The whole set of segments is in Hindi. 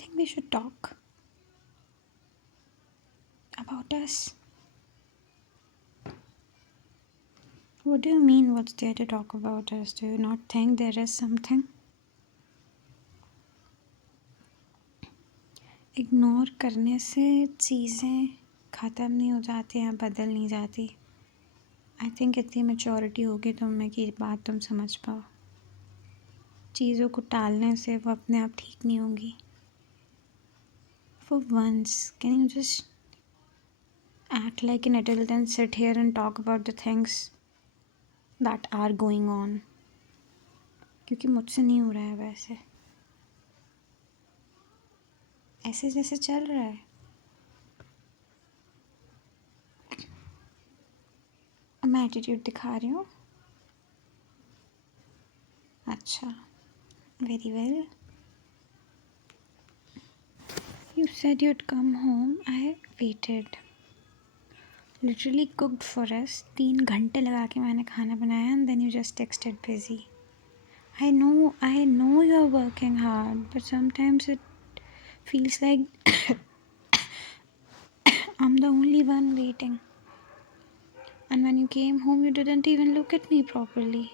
think we should talk about us. What do you mean, what's there to talk about us? Do you not think there is something? Ignore करने से चीज़ें ख़त्म नहीं हो जाती हैं, बदल नहीं जाती. आई थिंक इतनी मैच्योरिटी होगी तुम में कि बात तुम समझ पाओ. चीज़ों को टालने से वो अपने आप ठीक नहीं होंगी. For once, can you just act like an adult and sit here and talk about the things that are going on? क्योंकि मुझसे नहीं हो रहा है वैसे. ऐसे जैसे चल रहा है. मैं एटीट्यूड दिखा रही हूँ. अच्छा, very well. You said you'd come home. I waited. Literally cooked for us. 3 घंटे लगा के मैंने खाना बनाया and then you just texted busy. I know you're working hard, but sometimes it feels like I'm the only one waiting. And when you came home, you didn't even look at me properly.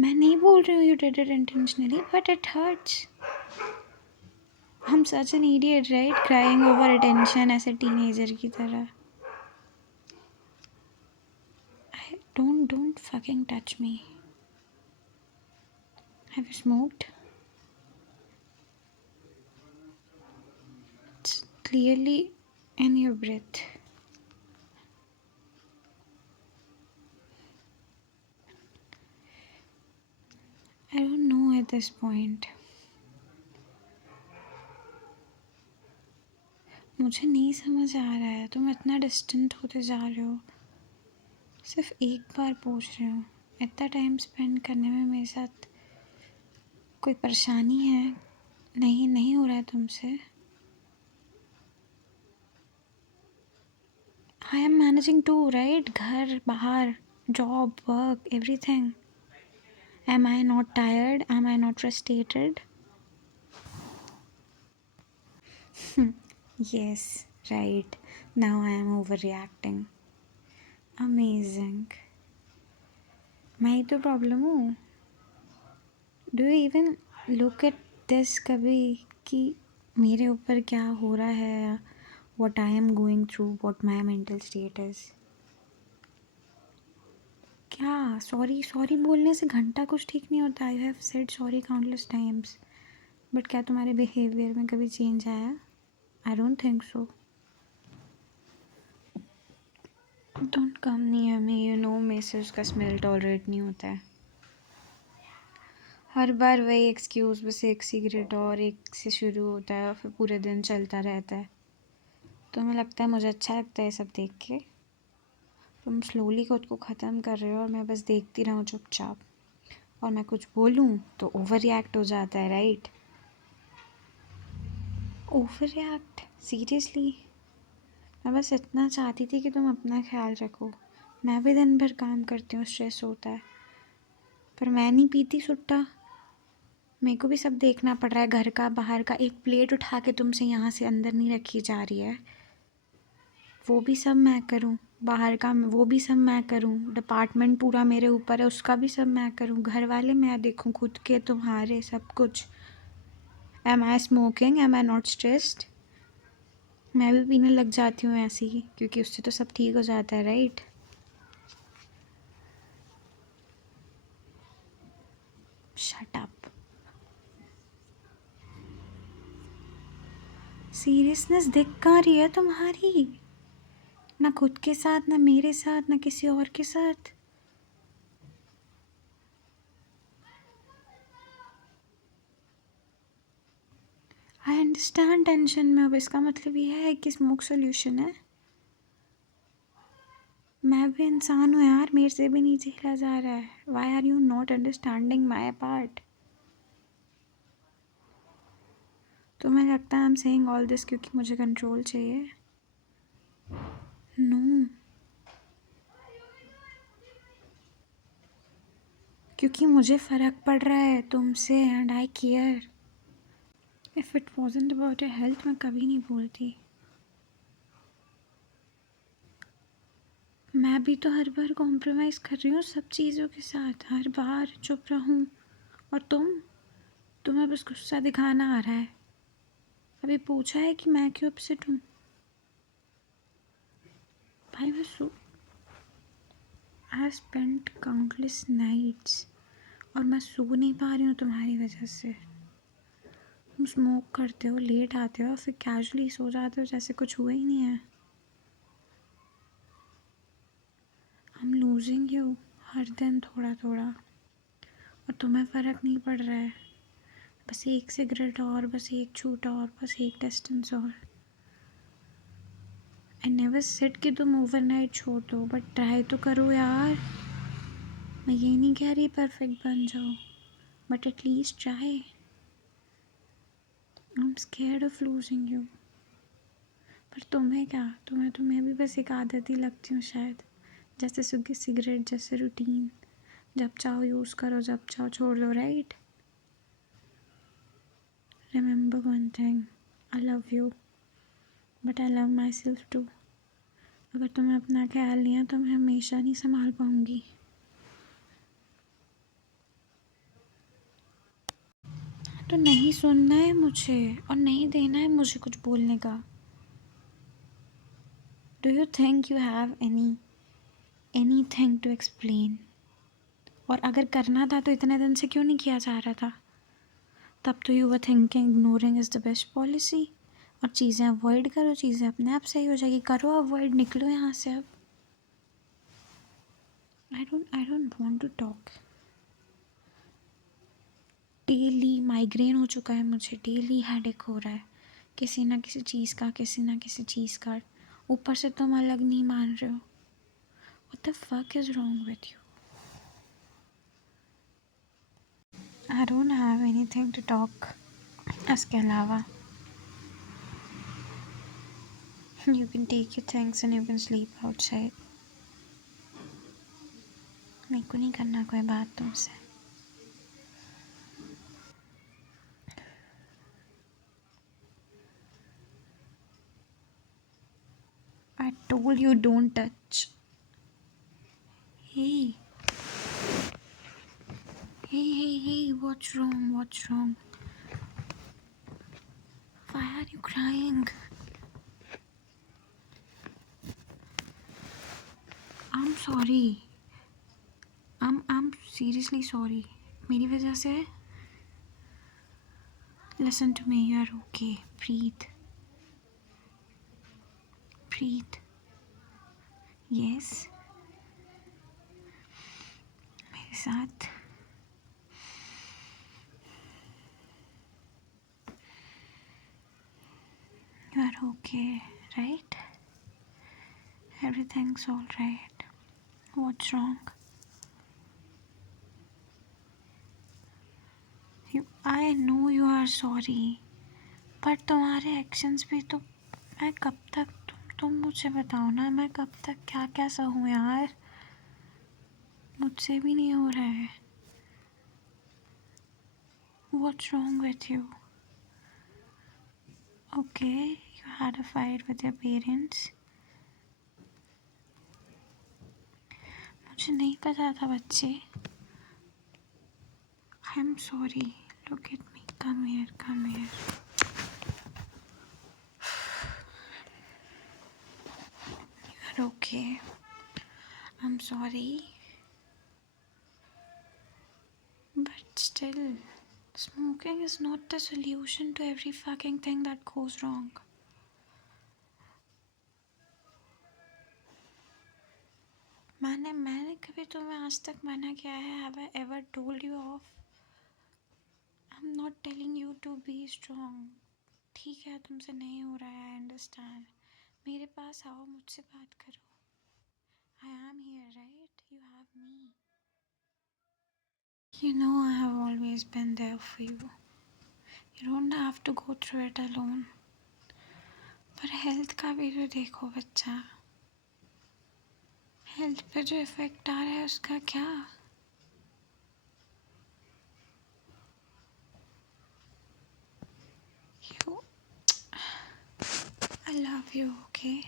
मैं नहीं बोल रही हूँ you did it intentionally, but it hurts. I'm such an idiot, right? Crying over attention ऐसे teenager की तरह. Don't fucking touch me. Have you smoked? It's clearly in your breath. I don't know at this point. मुझे नहीं समझ आ रहा है. तुम इतना डिस्टेंट होते जा रहे हो. सिर्फ एक बार पूछ रही हूँ. इतना टाइम स्पेंड करने में मेरे साथ कोई परेशानी है? नहीं हो रहा है तुमसे? I am managing too, right? घर, बाहर, job, work, everything. Am I not tired? Am I not frustrated? Yes, right. Now I am overreacting. Amazing. मैं ही तो प्रॉब्लम हूँ. Do you even look at this कभी कि मेरे ऊपर क्या हो रहा है? What I am going through, what my mental state is. क्या सॉरी बोलने से घंटा कुछ ठीक नहीं होता. You have said sorry countless times, but क्या तुम्हारे बिहेवियर में कभी चेंज आया? I don't think so. Don't come near me. You know मेरे से उसका स्मेल टॉलरेट नहीं होता है. हर बार वही एक्सक्यूज़, बस एक सिगरेट और एक से शुरू होता है और फिर पूरे दिन चलता रहता है. तुम्हें लगता है मुझे अच्छा लगता है सब देख के? तुम स्लोली खुद को ख़त्म कर रहे हो और मैं बस देखती रहूँ चुपचाप. और मैं कुछ बोलूँ तो ओवर रिएक्ट हो जाता है, राइट? Over react? सीरियसली? मैं बस इतना चाहती थी कि तुम अपना ख्याल रखो. मैं भी दिन भर काम करती हूँ, स्ट्रेस होता है, पर मैं नहीं पीती सुट्टा. मेरे को भी सब देखना पड़ रहा है, घर का, बाहर का. एक प्लेट उठा के तुमसे यहाँ से अंदर नहीं रखी जा रही है, वो भी सब मैं करूँ. बाहर का वो भी सब मैं करूँ. डिपार्टमेंट पूरा मेरे ऊपर है, उसका भी सब मैं करूँ. घर वाले मैं देखूँ, खुद के, तुम्हारे, सब कुछ. Am I smoking? Am I not stressed? मैं भी पीने लग जाती हूँ ऐसे ही, क्योंकि उससे तो सब ठीक हो जाता है, राइट? Shut up. सीरियसनेस दिख कहाँ रही है तुम्हारी? ना खुद के साथ, ना मेरे साथ, ना किसी और के साथ. आई अंडरस्टैंड टेंशन में. अब इसका मतलब ये है कि स्मोक सोल्यूशन है? मैं भी इंसान हूँ यार, मेरे से भी नहीं झेला जा रहा है. Why are you not understanding my part? तुम्हें लगता है I am saying all this क्योंकि मुझे कंट्रोल चाहिए? नो, क्योंकि मुझे फ़र्क पड़ रहा है तुमसे and I care. If it wasn't about your health मैं कभी नहीं बोलती। मैं भी तो हर बार कॉम्प्रोमाइज़ कर रही हूँ सब चीज़ों के साथ, हर बार चुप रहूँ। और तुम्हें बस गुस्सा दिखाना आ रहा है। अभी पूछा है कि मैं क्यों अपसेट हूँ? भाई मैं आई स्पेंट काउंटलेस नाइट्स और मैं सो नहीं पा रही हूँ तुम्हारी वजह से। तुम स्मोक करते हो, लेट आते हो, फिर कैजुअली सो जाते हो जैसे कुछ हुआ ही नहीं है। आई एम लूजिंग यू हर दिन थोड़ा थोड़ा, और तुम्हें फ़र्क नहीं पड़ रहा है। बस एक सिगरेट और, बस एक छूटा और, बस एक डिस्टेंस और। आई नेवर सेड कि तुम ओवरनाइट छोड़ दो, बट ट्राई तो करो यार। मैं ये नहीं कह रही परफेक्ट बन जाओ, but at least try. I am scared of losing you. पर तुम्हें क्या, तुम्हें तो मैं भी बस एक आदत ही लगती हूँ शायद, जैसे सुबह सिगरेट, जैसे रूटीन। जब चाहो यूज़ करो, जब चाहो छोड़ दो, right? Remember one thing, I love you but I love myself too. अगर तुम्हें अपना ख्याल नहीं है तो मैं हमेशा नहीं संभाल पाऊँगी। तो नहीं सुनना है मुझे और नहीं देना है मुझे कुछ बोलने का। Do you think you have anything to explain? और अगर करना था तो इतने दिन से क्यों नहीं किया जा रहा था? तब तो you were thinking ignoring is the best policy. और चीज़ें अवॉइड करो, चीज़ें अपने आप सही हो जाएगी। करो अवॉइड, निकलो यहाँ से अब। I don't want to talk. Daily migraine हो चुका है मुझे, डेली हेडेक हो रहा है किसी ना किसी चीज़ का, किसी ना किसी चीज़ का। ऊपर से तुम अलग नहीं मान रहे हो। What the fuck is wrong with you? I don't have anything to talk इसके अलावा। You can take your things and you can sleep outside. मेरे को नहीं करना कोई बात तुमसे। I told you don't touch. Hey, hey, what's wrong? What's wrong? Why are you crying? I'm sorry. I'm seriously sorry. मेरी वजह से है? Listen to me, you're okay. Breathe. Breathe. Yes. मेरे साथ. You are okay, right? Everything's alright. What's wrong? I know you are sorry. पर तुम्हारे एक्शंस भी तो, मैं कब तक, तुम मुझे बताओ ना, मैं कब तक क्या क्या सहूँ यार? मुझसे भी नहीं हो रहा है। What's wrong with you? Okay, you had a fight with your parents. मुझे नहीं पता था बच्चे। I'm sorry. Look at me. Come here, come here. You're okay. I'm sorry. But still, smoking is not the solution to every fucking thing that goes wrong. मैंने कभी तुम्हें आज तक मना किया है? Have I ever told you off? I'm not telling you to be strong. ठीक है, तुमसे नहीं हो रहा है, I understand. मेरे पास आओ, मुझसे बात करो. I am here, right? You have me. You know I have always been there for you. You don't have to go through it alone. पर हेल्थ का भी तो देखो बच्चा. हेल्थ पे जो इफ़ेक्ट आ रहा है उसका क्या? I love you, okay?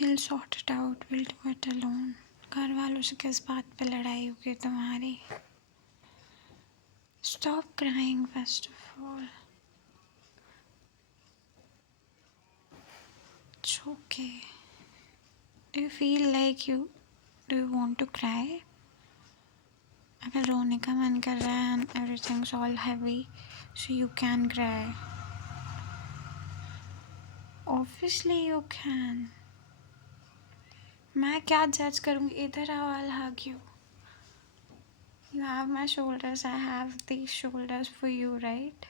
We'll sort it out. We'll do it alone. घर वालों से किस बात पे लड़ाई होगी तुम्हारी? Stop crying first of all. It's okay. Do you feel like do you want to cry? अगर रोने का मन कर रहा है and everything's all heavy, so you can cry. Obviously you can. मैं क्या जज करूँगी? इधर आओ, I'll hug you. You have my shoulders, I have these shoulders for you, right?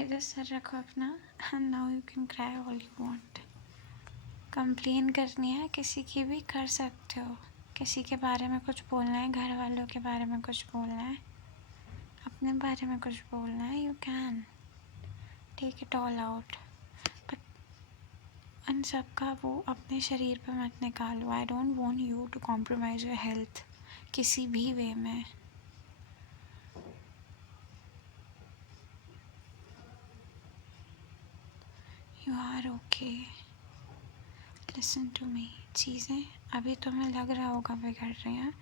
इधर सर रखो अपना and now you can cry all you want. Complain करनी है किसी की भी कर सकते हो. किसी के बारे में कुछ बोलना है, घर वालों के बारे में कुछ बोलना है, अपने बारे में कुछ बोलना है, you can take it all out. उन सब का वो अपने शरीर पे मत निकालो. I don't want you to compromise your health किसी भी वे में. You are okay. Listen to me. चीज़ें अभी तुम्हें लग रहा होगा बिगड़ रही हैं,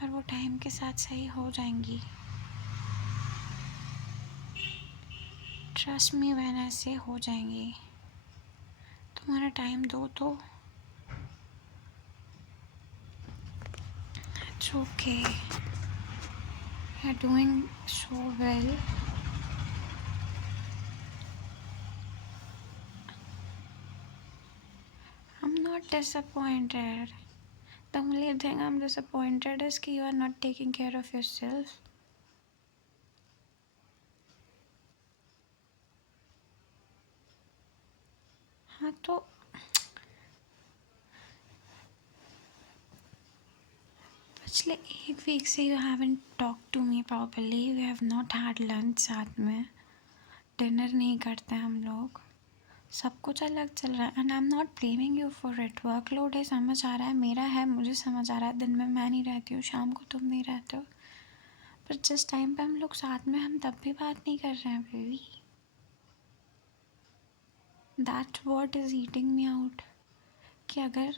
पर वो टाइम के साथ सही हो जाएंगी. Trust me when I say हो जाएंगी. तुम्हारा टाइम दो तो. It's okay. You're doing so well. I'm not disappointed. The only thing I'm disappointed is कि you are not taking care of yourself. हाँ तो पिछले एक वीक से you haven't talked to me properly. We have not had lunch साथ में. डिनर नहीं करते हम लोग. सब कुछ अलग चल रहा है and I'm not blaming you for it. Workload है, समझ आ रहा है, मेरा है, मुझे समझ आ रहा है. दिन में मैं नहीं रहती हूँ, शाम को तुम नहीं रहते हो, पर जिस टाइम पे हम लोग साथ में हम तब भी बात नहीं कर रहे हैं baby. That's what is eating me out. कि अगर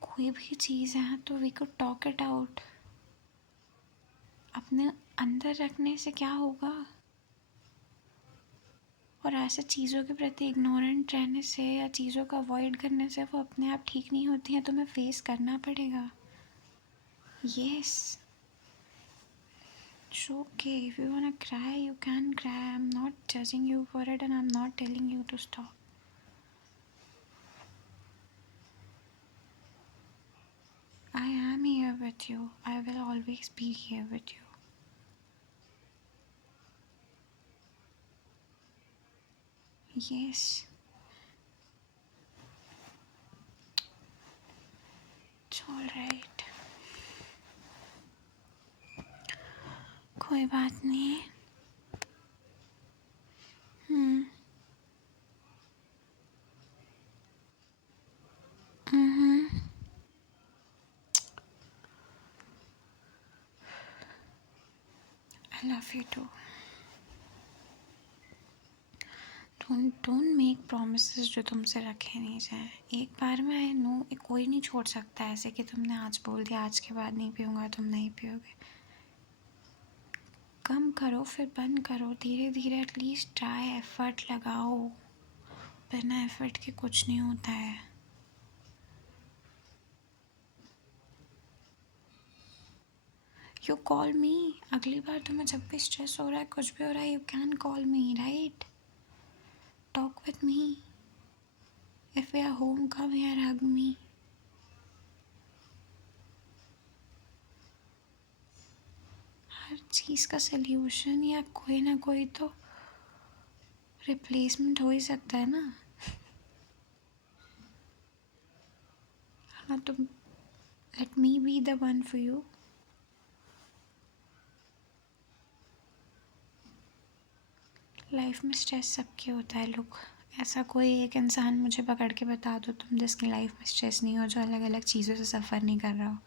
कोई भी चीज़ है तो we could talk it out. अपने अंदर रखने से क्या होगा? और ऐसे चीज़ों के प्रति इग्नोरेंट रहने से या चीज़ों का अवॉइड करने से वो अपने आप ठीक नहीं होती हैं. तुम्हें फेस करना पड़ेगा. Yes. It's okay. If you wanna cry, you can cry. I'm not judging you for it and I'm not telling you to stop. I am here with you. I will always be here with you. Yes. It's alright. कोई बात नहीं. I love you too. Don't make promises जो तुमसे रखे नहीं जाए. एक बार में I know कोई नहीं छोड़ सकता ऐसे कि तुमने आज बोल दिया आज के बाद नहीं पीऊँगा, तुम नहीं पियोगे. कम करो फिर बंद करो, धीरे धीरे एटलीस्ट ट्राई, एफर्ट लगाओ. बिना एफर्ट के कुछ नहीं होता है. You call me. अगली बार तुम्हें जब भी स्ट्रेस हो रहा है, कुछ भी हो रहा है, you can call me, right? Talk with me. If we are home, come here, hug me. हर चीज़ का सल्यूशन या कोई ना कोई तो रिप्लेसमेंट हो ही सकता है ना. हाँ तो let me be the one for you. Life में स्ट्रेस सबके होता है. लोग ऐसा कोई एक इंसान मुझे पकड़ के बता दो तुम जिसकी लाइफ में स्ट्रेस नहीं हो, जो अलग अलग चीज़ों से सफ़र नहीं कर रहा हो.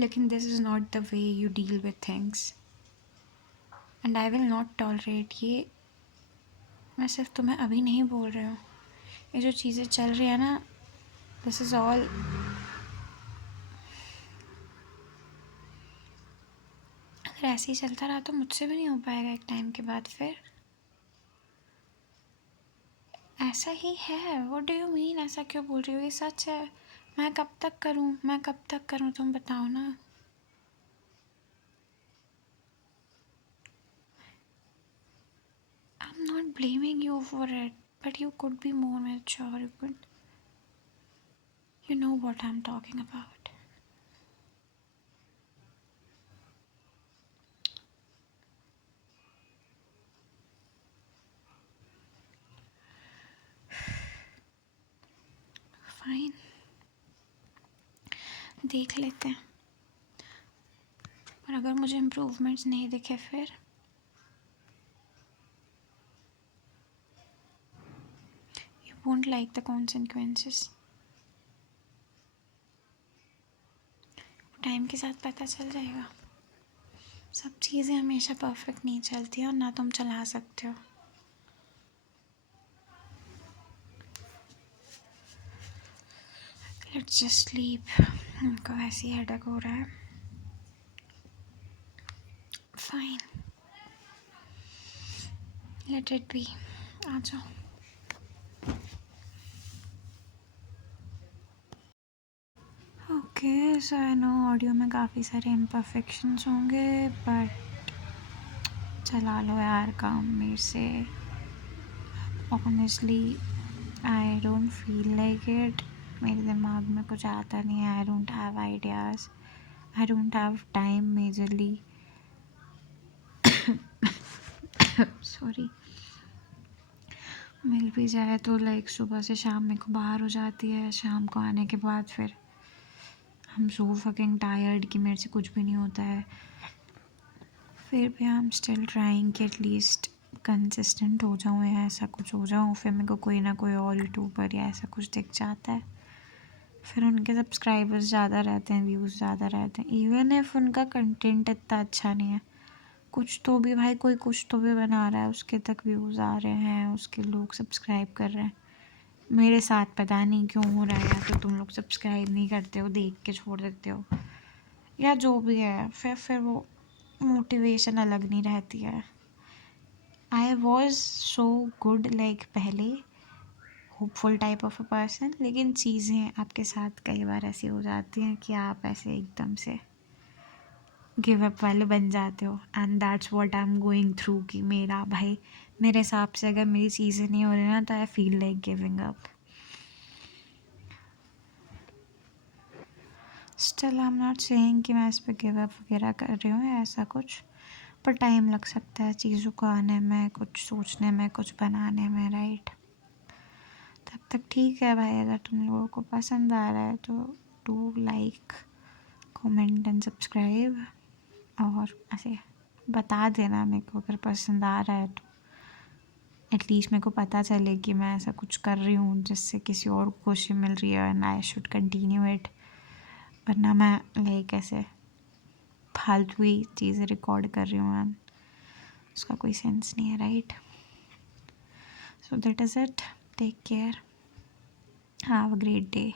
लेकिन this is not the way you deal with things and I will not tolerate. ये मैं सिर्फ तुम्हें अभी नहीं बोल रही हूँ, ये जो चीज़ें चल रही है ना, दिस इज़ ऑल अगर ऐसे ही चलता रहा तो मुझसे भी नहीं हो पाएगा एक टाइम के बाद। फिर ऐसा ही है। व्हाट डू यू मीन ऐसा क्यों बोल रही हो? ये सच है। मैं कब तक करूँ, मैं कब तक करूँ, तुम बताओ ना। I'm not blaming you for it, but you could be more mature. You know what I'm talking about. Fine, देख लेते हैं। और अगर मुझे इम्प्रूवमेंट्स नहीं दिखे फिर you won't like the consequences. Time के साथ पता चल जाएगा। सब चीज़ें हमेशा परफेक्ट नहीं चलती और ना तुम चला सकते हो। Let's just sleep. उनको वैसे ही हेडेक हो रहा है। Fine, let it be. आ जाओ। Okay, so I know audio में काफ़ी सारे इम्परफेक्शंस होंगे, बट चला लो यार काम मेरे से। Honestly I don't feel like it. मेरे दिमाग में कुछ आता नहीं है। I don't have ideas, I don't have time majorly. Sorry. मिल भी जाए तो लाइक सुबह से शाम मेरे को बाहर हो जाती है। शाम को आने के बाद फिर I am so fucking tired कि मेरे से कुछ भी नहीं होता है। फिर भी आई एम स्टिल ट्राइंग कि एटलीस्ट कंसिस्टेंट हो जाऊँ या ऐसा कुछ हो जाऊँ। फिर मेरे को कोई ना कोई और यूट्यूबर या ऐसा कुछ दिख जाता है, फिर उनके सब्सक्राइबर्स ज़्यादा रहते हैं, व्यूज़ ज़्यादा रहते हैं। इवन इफ उनका कंटेंट इतना अच्छा नहीं है, कुछ तो भी भाई, कोई कुछ तो भी बना रहा है, उसके तक व्यूज़ आ रहे हैं, उसके लोग सब्सक्राइब कर रहे हैं। मेरे साथ पता नहीं क्यों हो रहा है, या तो तुम लोग सब्सक्राइब नहीं करते हो, देख के छोड़ देते हो, या जो भी है। फिर वो मोटिवेशन अलग नहीं रहती है। I was so good like पहले, hopeful type of a person, लेकिन चीज़ें आपके साथ कई बार ऐसी हो जाती हैं कि आप ऐसे एकदम से गिव अप वाले बन जाते हो। And that's what I am going through कि मेरा भाई, मेरे हिसाब से अगर मेरी चीज़ें नहीं हो रही ना तो I feel like giving up. Still I am not saying कि मैं इस पर गिव अप वगैरह कर रही हूँ या ऐसा कुछ, पर टाइम लग सकता है चीज़ों को आने में, कुछ सोचने में, कुछ बनाने में, राइट। तब तक ठीक है भाई। अगर तुम लोगों को पसंद आ रहा है तो do like, comment and subscribe. और ऐसे बता देना मेरे को अगर पसंद आ रहा है तो एटलीस्ट मेरे को पता चले कि मैं ऐसा कुछ कर रही हूँ जिससे किसी और को खुशी मिल रही है and I should continue it. वरना मैं लाइक ऐसे फालतू ही चीज़ें रिकॉर्ड कर रही हूँ एंड उसका कोई सेंस नहीं है, right. So that is it. Take care, have a great day.